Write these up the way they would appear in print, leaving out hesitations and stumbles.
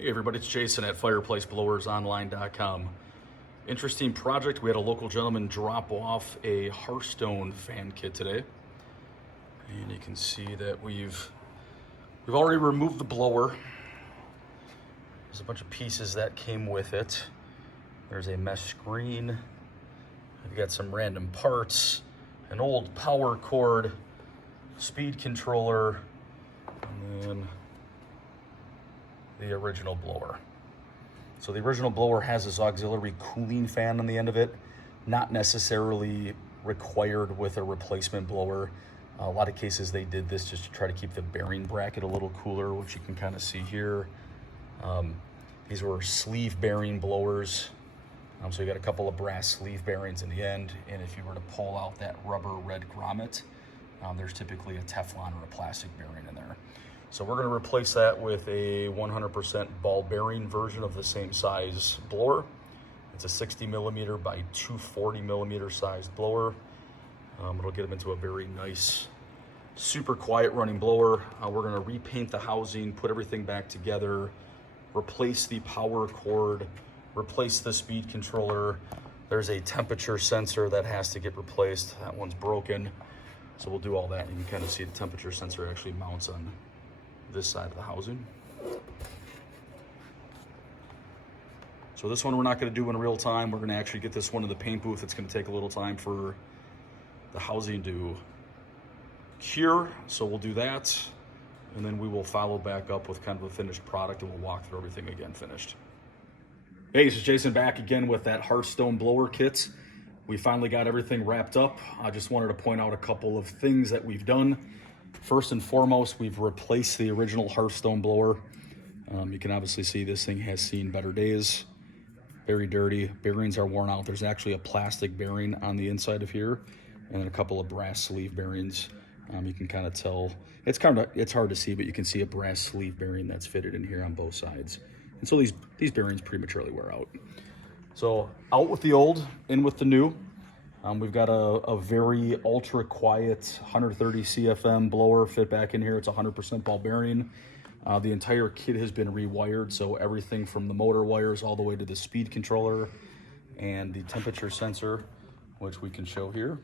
Hey everybody, it's Jason at fireplaceBlowersOnline.com. Interesting project. We had a local gentleman drop off a Hearthstone fan kit today. And you can see that we've already removed the blower. There's a bunch of pieces that came with it. There's a mesh screen. We've got some random parts, an old power cord, speed controller, and then the original blower. So the original blower has this auxiliary cooling fan on the end of it, not necessarily required with a replacement blower. A lot of cases they did this just to try to keep the bearing bracket a little cooler, which you can kind of see here. These were sleeve bearing blowers. So you got a couple of brass sleeve bearings in the end, and if you were to pull out that rubber red grommet, there's typically a Teflon or a plastic bearing in there. So we're going to replace that with a 100% ball bearing version of the same size blower. It's a 60 millimeter by 240 millimeter sized blower. It'll get them into a very nice, super quiet running blower. We're going to repaint the housing, put everything back together, replace the power cord, replace the speed controller. There's a temperature sensor that has to get replaced. That one's broken. So we'll do all that. You can kind of see the temperature sensor actually mounts on this side of the housing. So this one we're not going to do in real time. We're going to actually get this one in the paint booth. It's going to take a little time for the housing to cure. So we'll do that. And then we will follow back up with kind of a finished product, and we'll walk through everything again finished. Hey, this is Jason back again with that Hearthstone blower kit. We finally got everything wrapped up. I just wanted to point out a couple of things that we've done. First and foremost, we've replaced the original Hearthstone blower. You can obviously see this thing has seen better days. Very dirty. Bearings are worn out. There's actually a plastic bearing on the inside of here, and then a couple of brass sleeve bearings. You can kind of tell. It's hard to see, but you can see a brass sleeve bearing that's fitted in here on both sides. And so these bearings prematurely wear out. So out with the old, in with the new. We've got a very ultra quiet 130 CFM blower fit back in here. It's 100% ball bearing. The entire kit has been rewired, so everything from the motor wires all the way to the speed controller and the temperature sensor, which we can show here.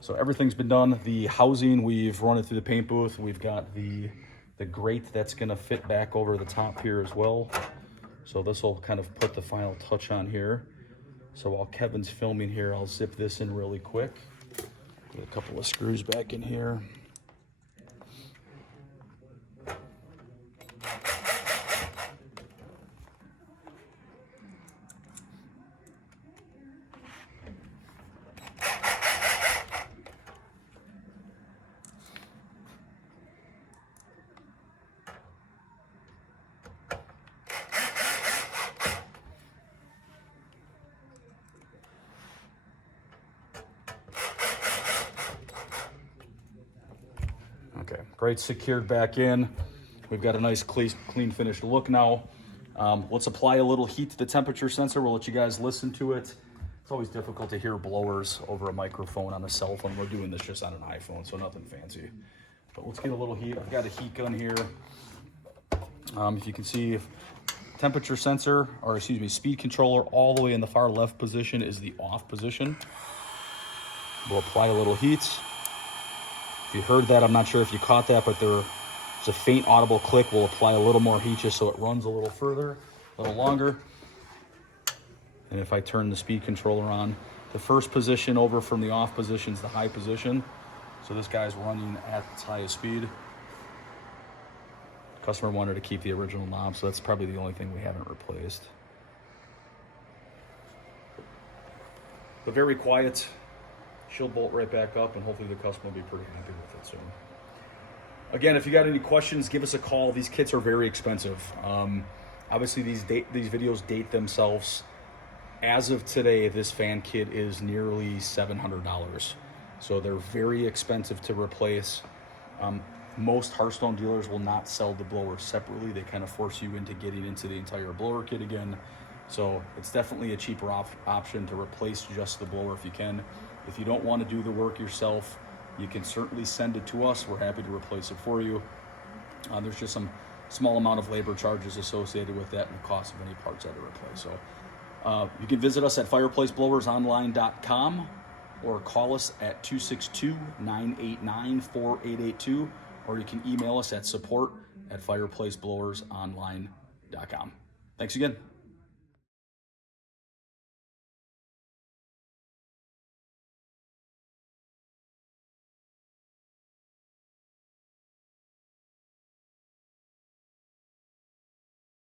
So everything's been done. The housing, we've run it through the paint booth. We've got the grate that's gonna fit back over the top here as well. So this will kind of put the final touch on here. So while Kevin's filming here, I'll zip this in really quick. Put a couple of screws back in here. Okay, great, secured back in. We've got a nice clean finished look now. Let's apply a little heat to the temperature sensor. We'll let you guys listen to it. It's always difficult to hear blowers over a microphone on a cell phone. We're doing this just on an iPhone, so nothing fancy. But let's get a little heat. I've got a heat gun here. If you can see, temperature sensor, or excuse me, speed controller all the way in the far left position is the off position. We'll apply a little heat. If you heard that, I'm not sure if you caught that, but there's a faint audible click. We'll apply a little more heat just so it runs a little further, a little longer. And if I turn the speed controller on, the first position over from the off position is the high position. So this guy's running at its highest speed. Customer wanted to keep the original knob, so that's probably the only thing we haven't replaced. But very quiet. She'll bolt right back up, and hopefully the customer will be pretty happy with it soon. Again, if you got any questions, give us a call. These kits are very expensive. Obviously, these videos date themselves. As of today, this fan kit is nearly $700. So they're very expensive to replace. Most Hearthstone dealers will not sell the blower separately. They kind of force you into getting into the entire blower kit again. So it's definitely a cheaper option to replace just the blower if you can. If you don't want to do the work yourself, you can certainly send it to us. We're happy to replace it for you. There's just some small amount of labor charges associated with that and the cost of any parts that are replaced. So you can visit us at fireplaceblowersonline.com or call us at 262-989-4882, or you can email us at support@fireplaceblowersonline.com. Thanks again.